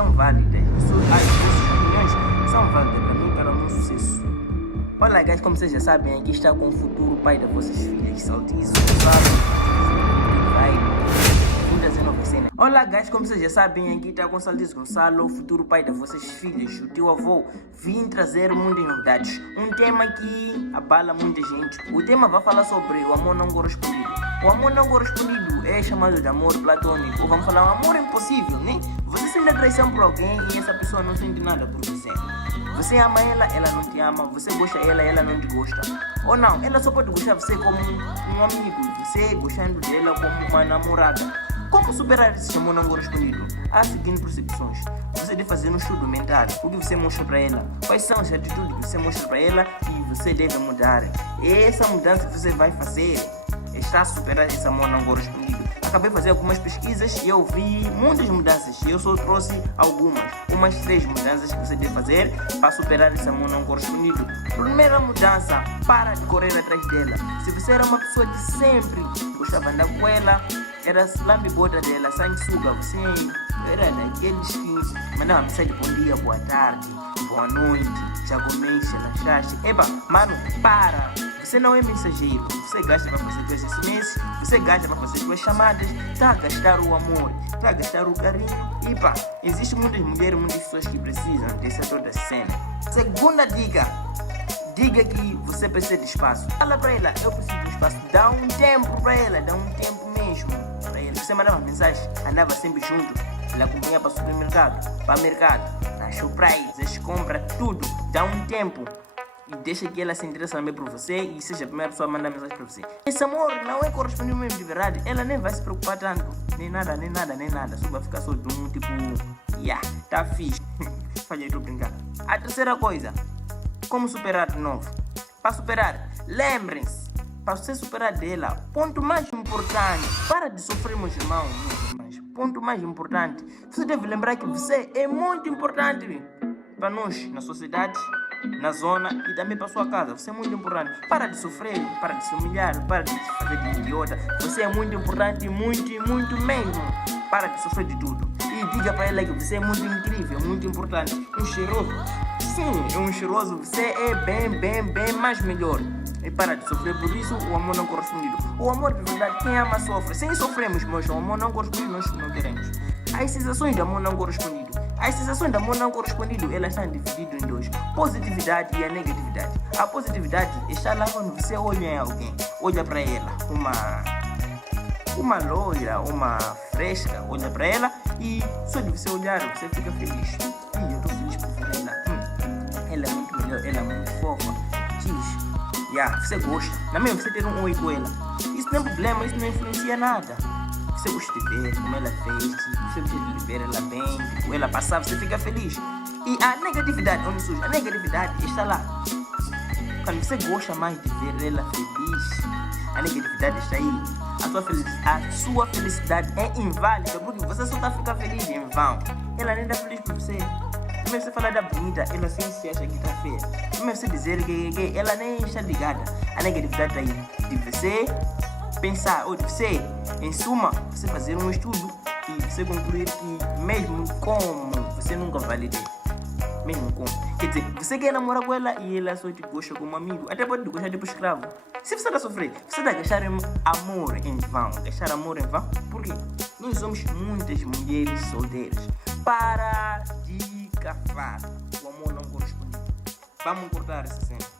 são válidas. As suas opiniões são válidas para mim, para o meu sucesso. Olá, guys, como vocês já sabem, aqui está com o futuro pai das vossas filhas, Saltizo, Olá, guys, como vocês já sabem, aqui está com o Saltizo Gonçalo, o futuro pai das vossas filhas, o teu avô. Vim trazer muitas novidades, um tema que abala muita gente. O tema vai falar sobre o amor não correspondido. O amor não correspondido é chamado de amor platônico, ou vamos falar um amor impossível, né? Você sente atração por alguém e essa pessoa não sente nada por você. Você ama ela, ela não te ama. Você gosta dela, ela não te gosta. Ou não, ela só pode gostar de você como um amigo, você gostando dela como uma namorada. Como superar esse amor não correspondido? Há as seguintes percepções. Você deve fazer um estudo mental. O que você mostra para ela? Quais são as atitudes que você mostra para ela e você deve mudar? Essa mudança que você vai fazer está a superar esse amor não correspondido. Acabei de fazer algumas pesquisas e eu vi muitas mudanças. Eu só trouxe umas 3 mudanças que você deve fazer para superar esse amor não correspondido. Primeira mudança, para de correr atrás dela. Se você era uma pessoa que sempre gostava de andar com ela, era lambe-bota dela, sanguessuga, você era daqueles que mandava mensagem bom dia, boa tarde, boa noite, já comeste, relaxaste. Mano, para! Você não é mensageiro, você gasta para fazer tuas SMS, você gasta para fazer tuas chamadas, está a gastar o amor, está a gastar o carinho. Existem muitas mulheres, muitas pessoas que precisam dessa toda cena. Segunda dica, diga que você precisa de espaço. Fala para ela, eu preciso de espaço, dá um tempo para ela, dá um tempo mesmo para ela. Você mandava mensagem, andava sempre junto, ela comia para o supermercado, para o mercado, na Shoprite, vocês compram tudo, dá um tempo. E deixa que ela se interesse também por você e seja a primeira pessoa a mandar mensagem para você. Esse amor não é correspondido mesmo de verdade. Ela nem vai se preocupar tanto. Nem nada. Só vai ficar só de um tipo, tá fixe. Falei, tô brincando. A terceira coisa, como superar de novo? Para superar, lembrem-se, para você superar dela, ponto mais importante, para de sofrer, meus irmãos. Ponto mais importante, você deve lembrar que você é muito importante para nós, na sociedade, na zona e também para sua casa. Você é muito importante. Para de sofrer, para de se humilhar, para de se fazer de idiota. Você é muito importante, muito mesmo. Para de sofrer de tudo. E diga para ela que você é muito incrível, muito importante. Um cheiroso. Sim, é um cheiroso. Você é bem mais melhor. E para de sofrer por isso, o amor não correspondido. O amor de verdade, quem ama sofre. Sem sofremos, mas o amor não correspondido nós não teremos. As sensações de amor não correspondido. As sensações de amor não correspondido, elas estão divididas em 2. Positividade e a negatividade. A positividade está lá quando você olha em alguém. Olha para ela, uma loira, uma fresca, olha para ela e só de você olhar, você fica feliz. E eu estou feliz por ver ela. Ela é muito melhor, ela é muito fofa. Você gosta. Na mesma você ter um oi com ela. Isso não é problema, isso não influencia nada. Você gosta de ver como ela fez, você gosta de ver ela bem, ela passar, você fica feliz. E a negatividade, onde surge? A negatividade está lá. Quando você gosta mais de ver ela feliz, a negatividade está aí. A sua felicidade é inválida, porque você só está a ficar feliz em vão. Ela nem está feliz por você. Primeiro você falar da bonita, ela sempre se acha que está feia. Primeiro você dizer que ela nem está ligada. A negatividade está aí. De você pensar, ou de você, em suma, você fazer um estudo e você concluir que mesmo como você nunca vai ter. Mesmo como. Quer dizer, você quer namorar com ela e ela só te gosta como amigo. Até pode te gostar tipo escravo. Se você está sofrendo, você está a gastar amor em vão. Gastar amor em vão? Por quê? Nós somos muitas mulheres solteiras. Para de cafar. O amor não corresponde. Vamos cortar essa cena.